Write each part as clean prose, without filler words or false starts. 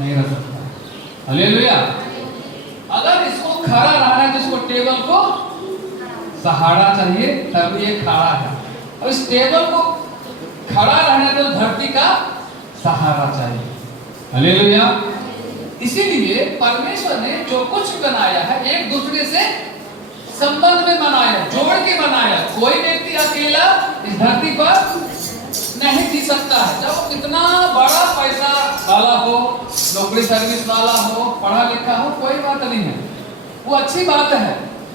नहीं रह सकता। हालेलुया। अगर इसको खड़ा रहना है, जिसको टेबल को सहारा चाहिए, तब ये खड़ा है। और इस टेबल को खड़ा रहने तो धरती का सहारा चाहिए। हालेलुया। इसीलिए परमेश्वर ने जो कुछ बनाया है एक दूसरे से संबंध में बनाया, जोड़ के बनाया। कोई व्यक्ति अकेला इस धरती पर नहीं जी सकता है। चाहे वो कितना बड़ा पैसा वाला हो, नौकरी सर्विस वाला हो, पढ़ा लिखा हो, कोई बात नहीं है, वो अच्छी बात है।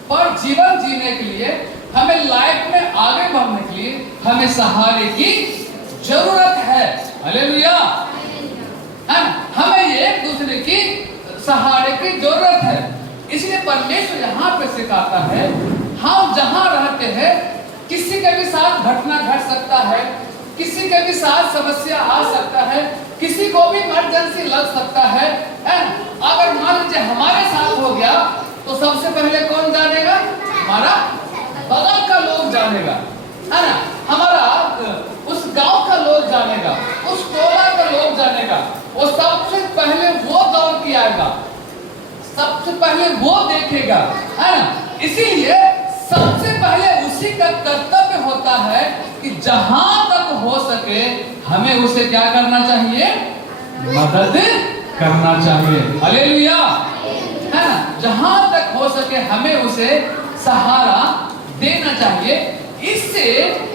पर जीवन जीने के लिए, हमें लाइफ में आगे बढ़ने के लिए हमें सहारे की जरूरत है। हालेलुया। हमें एक दूसरे की सहारे की जरूरत है। इसलिए परमेश्वर यहाँ पे सिखाता है, हम जहाँ रहते हैं किसी के भी साथ घटना घट सकता है, किसी के भी साथ समस्या आ सकता है, किसी को भी इमरजेंसी लग सकता है। अगर मान लीजिए हमारे साथ हो गया तो सबसे पहले कौन जानेगा? हमारा बगल का लोग जानेगा, है ना, हमारा उस गांव का लोग जानेगा, उस टोला का लोग जानेगा। वो सबसे पहले वो दौड़ के आएगा, सबसे पहले वो देखेगा, है ना। इसीलिए सबसे पहले उसी का कर्तव्य होता है कि जहां तक हो सके हमें उसे क्या करना चाहिए? मदद करना चाहिए। हालेलुया। है ना, जहां तक हो सके हमें उसे सहारा देना चाहिए। इससे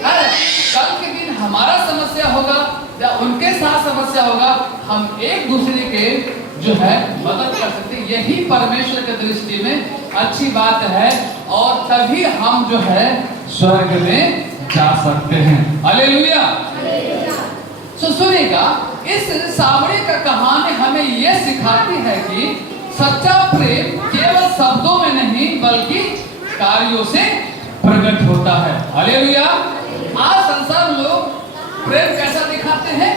कल के दिन हमारा समस्या होगा या उनके साथ समस्या होगा, हम एक दूसरे के जो है मदद कर सकते हैं। यही परमेश्वर के दृष्टि में अच्छी बात है, और तभी हम जो है स्वर्ग में जा सकते हैं। हालेलुया। सुनिएगा, इस सामरी का कहानी हमें यह सिखाती है कि सच्चा प्रेम केवल शब्दों में नहीं बल्कि कार्यों से प्रकट होता है। हालेलुया। आज संसार में लोग प्रेम कैसा दिखाते हैं?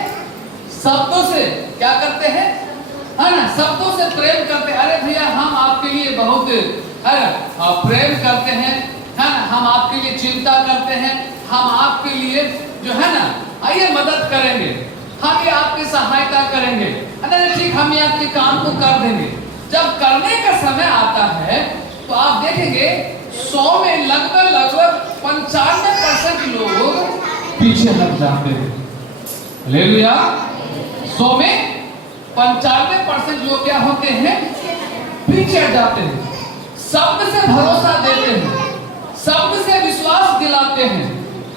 शब्दों से क्या करते हैं, है ना, शब्दों से प्रेम करते हैं। अरे भैया हम आपके लिए बहुत प्रेम करते हैं, है ना, हम आपके लिए चिंता करते हैं, हम आपके लिए जो है ना आइए मदद करेंगे, हम ये आपकी सहायता करेंगे, अरे ठीक हम ये आपके काम को कर देंगे। जब करने का समय आता है तो आप देखेंगे 100 में लगभग 95% लोग पीछे हट जाते हैं। हालेलुया। 100 में 95% लोग क्या होते हैं? पीछे हट जाते हैं। शब्द से भरोसा देते हैं, शब्द से विश्वास दिलाते हैं,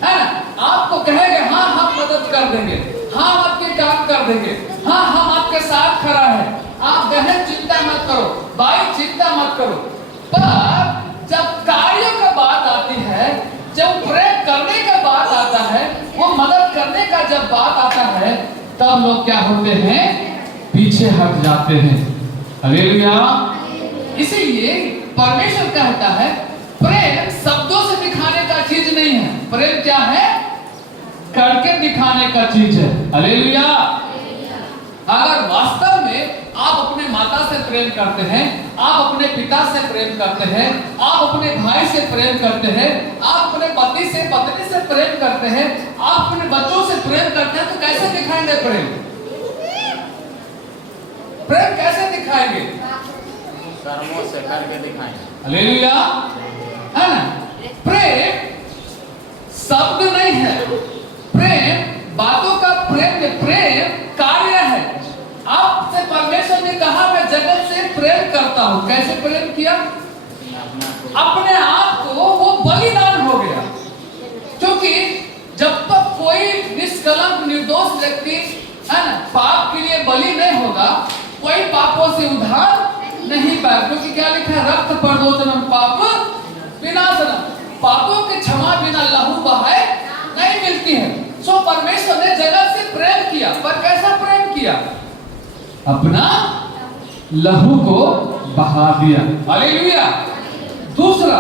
है ना, आपको कहेंगे हाँ हम मदद कर देंगे, हाँ आपके काम कर देंगे, हाँ हम आपके साथ खड़ा है, आप बहन चिंता मत करो, भाई चिंता मत करो। पर जब कार्यों का बात आती है, जब प्रेम करने का बात आता है, वो मदद करने का जब बात आता है, तब लोग क्या होते हैं? पीछे हट जाते हैं। हालेलुया। इसीलिए परमेश्वर कहता है प्रेम शब्दों से दिखाने का चीज नहीं है, प्रेम क्या है? करके दिखाने का चीज है। हालेलुया। अगर वास्तव में आप अपने माता से प्रेम करते हैं, आप अपने पिता से प्रेम करते हैं, आप अपने भाई से प्रेम करते हैं, आप अपने पति से पत्नी से प्रेम करते हैं, आप अपने बच्चों से प्रेम करते हैं, तो कैसे दिखाएंगे प्रेम? प्रेम कैसे दिखाएंगे? कर्मों से करके दिखाएंगे। हालेलुया। है ना, प्रेम शब्द नहीं है, प्रेम बातों का प्रेम है, प्रेम कार्य है। आपसे परमेश्वर ने कहा मैं जगत से प्रेम करता हूं। कैसे प्रेम किया? अपने आप को वो बलिदान हो गया, क्योंकि जब तक कोई निष्कलंक निर्दोष व्यक्ति है ना पाप के लिए बलि नहीं होगा, कोई पापों से उद्धार नहीं पाए। क्योंकि क्या लिखा है? रक्त प्रदोषणम पाप विनाशनम, पापों के क्षमा बिना लहू बहाए नहीं मिलती है। सो परमेश्वर ने जगत से प्रेम किया, पर कैसा प्रेम किया? अपना लहू को बहा दिया। हालेलुया। दूसरा,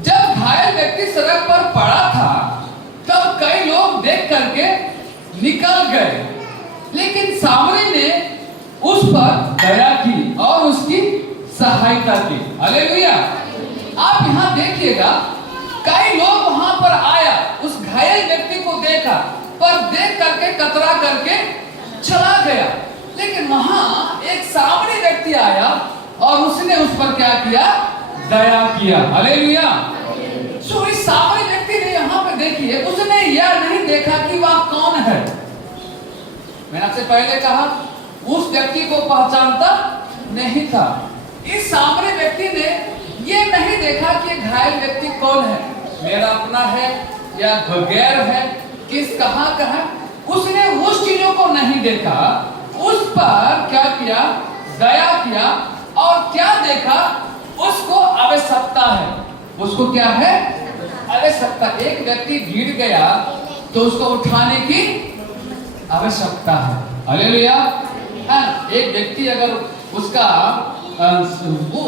जब घायल व्यक्ति सड़क पर पड़ा था तब कई लोग देख करके निकल गए, लेकिन सामरी ने उस पर दया की और उसकी सहायता की। हालेलुया। आप यहाँ देखिएगा, कई लोग वहां पर आया, उस घायल व्यक्ति को देखा, पर देख करके कतरा करके चला गया, लेकिन एक सामने व्यक्ति आया और उसने उस पर क्या किया? दया किया। हालेलुया। सो इस सामने व्यक्ति ने यहाँ पे देखिए, उसने यह नहीं देखा कि वह कौन है। मैंने आपसे पहले कहा उस व्यक्ति को पहचानता नहीं था। इस सामने व्यक्ति ने ये नहीं देखा कि घायल व्यक्ति कौन है, मेरा अपना है या गैर है, किस कहाँ का है। उसने उस चीजों को नहीं देखा, उस पर क्या किया? दया किया। और क्या देखा? उसको आवश्यकता है। उसको क्या है? आवश्यकता। एक व्यक्ति गिर गया तो उसको उठाने की आवश्यकता है। हालेलुया। एक व्यक्ति अगर उसका वो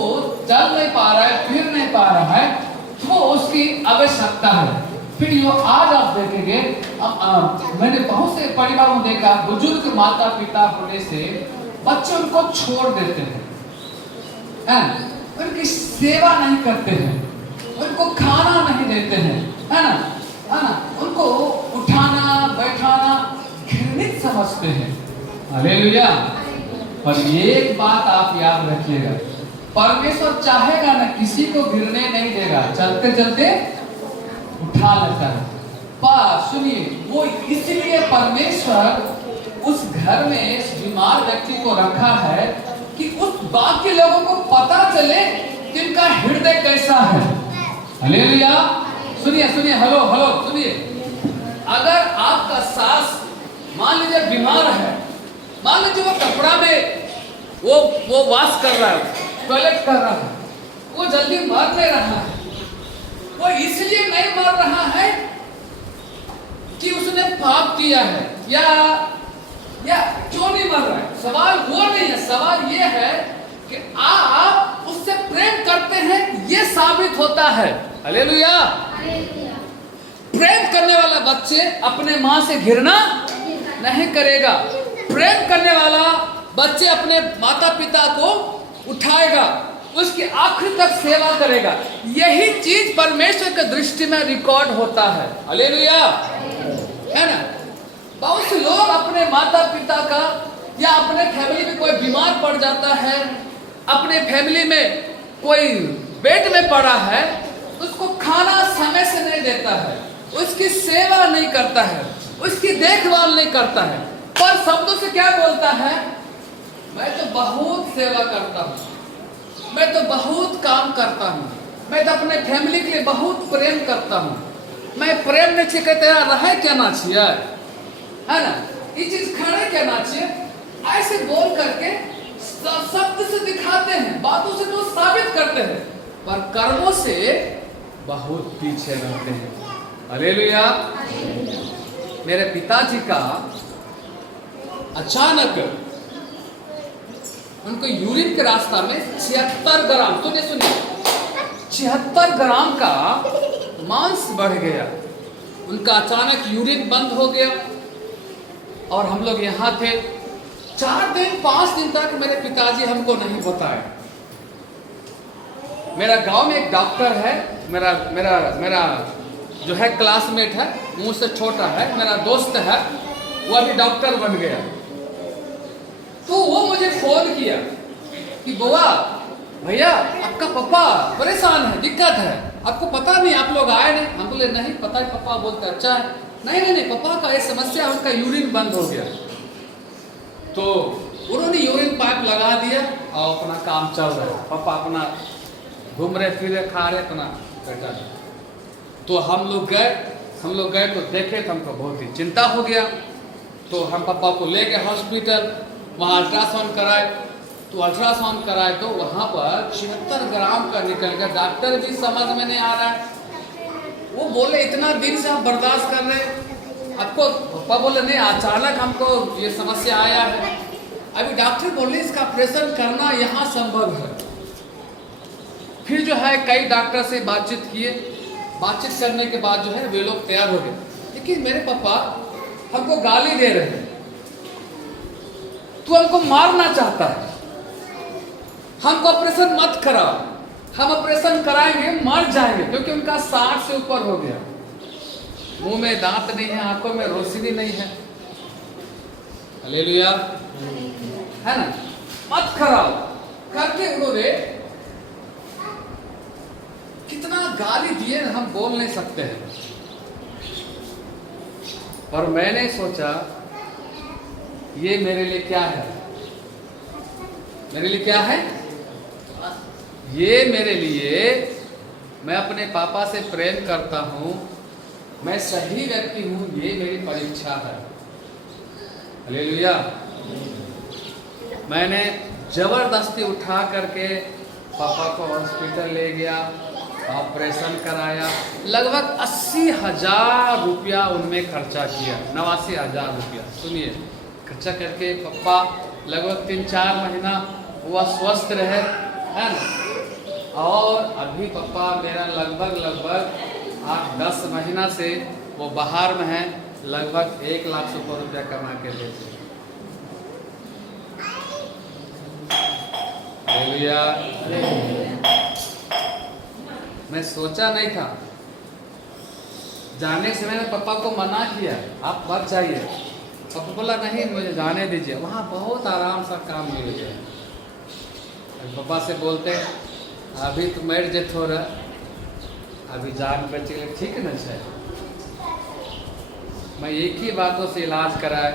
चल नहीं पा रहा है, फिर नहीं पा रहा है, तो उसकी आवश्यकता है। फिर यो आज आप देखेंगे, मैंने बहुत से परिवारों में देखा, बुजुर्ग माता पिता होने से बच्चे उनको छोड़ देते हैं, उनकी सेवा नहीं करते हैं, उनको खाना नहीं देते हैं, है ना, उनको उठाना बैठाना घृणित समझते हैं। हालेलुया। पर एक बात आप याद रखिएगा, परमेश्वर चाहेगा ना किसी को गिरने नहीं देगा, चलते चलते उठा लेता है। पर सुनिए, वो इसलिए परमेश्वर उस घर में इस बीमार व्यक्ति को रखा है कि उस बाकी लोगों को पता चले कि इनका हृदय कैसा है। हालेलुया। सुनिए सुनिए, हेलो हेलो सुनिए, अगर आपका सास मान लीजिए बीमार है, मान लीजिए वो कपड़ा में वो वॉश कर रहा है, टॉयलेट कर रहा है, वो जल्दी मर नहीं रहा है। वो इसलिए नहीं मर रहा है कि उसने पाप किया है या क्यों नहीं मर रहा है। सवाल वो नहीं है, सवाल ये है कि आप उससे प्रेम करते हैं, ये साबित होता है। हालेलुया। प्रेम करने वाला बच्चे अपने माँ से घृणा नहीं करेगा। प्रेम करने वाला बच्चे अपने माता पिता को उठाएगा, उसकी आखिर तक सेवा करेगा। यही चीज परमेश्वर के दृष्टि में रिकॉर्ड होता है। हालेलुया, है ना। बहुत से लोग अपने माता पिता का या अपने फैमिली में कोई बीमार पड़ जाता है, अपने फैमिली में कोई बेड में पड़ा है, उसको खाना समय से नहीं देता है, उसकी सेवा नहीं करता है, उसकी देखभाल नहीं करता है, पर शब्दों से क्या बोलता है? मैं तो बहुत सेवा करता हूँ, मैं तो बहुत काम करता हूँ, मैं तो अपने फैमिली के लिए बहुत प्रेम करता हूँ, मैं प्रेम नहीं चाहिए कहते हैं, रहे क्या ना चाहिए, है ना, ये चीज खड़े क्या ना चाहिए, ऐसे बोल करके शब्द से दिखाते हैं, बातों से तो साबित करते हैं, पर कर्मों से बहुत पीछे रहते हैं। हालेलुया। मेरे पिताजी का अचानक उनको यूरिन के रास्ता में 76 ग्राम, सुनिए 76 ग्राम का मांस बढ़ गया। उनका अचानक यूरिन बंद हो गया और हम लोग यहाँ थे 4 दिन 5 दिन तक मेरे पिताजी हमको नहीं बताए। मेरा गांव में एक डॉक्टर है, मेरा जो है क्लासमेट है, मुझसे छोटा है, मेरा दोस्त है, वो अभी डॉक्टर बन गया। तो वो मुझे फोन किया कि बुआ भैया आपका पापा परेशान है, दिक्कत है, आपको पता नहीं, आप लोग आए नहीं। हम बोले नहीं पता है। पापा बोलते अच्छा है, नहीं पापा का ये समस्या, उनका यूरिन बंद हो गया। तो उन्होंने यूरिन पाइप लगा दिया और अपना काम चल रहा है, पापा अपना घूम रहे फिर रहे, खा रहे अपना बैठा। तो हम लोग गए तो देखे तो हमको बहुत ही चिंता हो गया। तो हम पापा को ले गए हॉस्पिटल, वहाँ अल्ट्रासाउंड कराए। तो अल्ट्रासाउंड कराए तो वहाँ पर 76 ग्राम का निकल गया। डॉक्टर भी समझ में नहीं आ रहा है, वो बोले इतना दिन से आप बर्दाश्त कर रहे, आपको पापा बोले नहीं अचानक हमको ये समस्या आया है। अभी डॉक्टर बोले इसका ऑपरेशन करना यहाँ संभव है। फिर जो है कई डॉक्टर से बातचीत किए, बातचीत करने के बाद जो है वे लोग तैयार हो गए। लेकिन मेरे पापा हमको गाली दे रहे हैं, तू हमको मारना चाहता है, हमको ऑपरेशन मत कराओ, हम ऑपरेशन कराएंगे मर जाएंगे, क्योंकि उनका 60 से ऊपर हो गया। मुंह में दांत नहीं है, आंखों में रोशनी नहीं है। हालेलुया, है ना। मत कराओ करके उन्होंने कितना गाली दिए हम बोल नहीं सकते हैं। पर मैंने सोचा ये मेरे लिए क्या है, मेरे लिए क्या है, ये मेरे लिए, मैं अपने पापा से प्रेम करता हूँ, मैं सही व्यक्ति हूँ, ये मेरी परीक्षा है। हालेलुया। मैंने जबरदस्ती उठा करके पापा को हॉस्पिटल ले गया, ऑपरेशन कराया, लगभग 80,000 रुपया उनमें खर्चा किया, 89,000 रुपया। सुनिए, खर्चा करके पापा लगभग 3-4 महीना वो स्वस्थ रहे, है ना। और अभी पापा मेरा लगभग 8-10 महीना से वो बाहर में है, लगभग 1 लाख रुपया कमा के देते। हालेलुया। मैं सोचा नहीं था, जाने से मैंने पापा को मना किया, आप मत जाइए। पापा बोला नहीं मुझे जाने दीजिए, वहाँ बहुत आराम सा काम मिल गया। पापा से बोलते अभी तो मर जेत हो रहा, अभी जान बचे लिए ठीक न है। मैं एक ही बातों से इलाज कराए,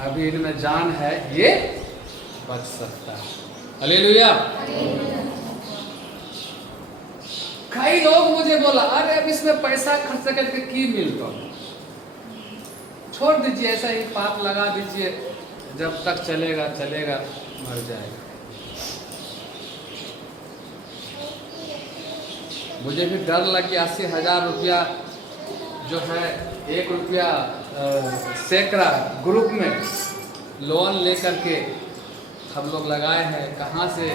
अभी इनमें जान है, ये बच सकता है। हालेलुया। कई लोग मुझे बोला अरे अब इसमें पैसा खर्च करके की मिलता, छोड़ दीजिए, ऐसा ही पाप लगा दीजिए, जब तक चलेगा चलेगा, मर जाएगा। मुझे भी डर लग गया, 80,000 रुपया जो है 1 रुपया सैकड़ा ग्रुप में लोन लेकर के हम लोग लगाए हैं, कहाँ से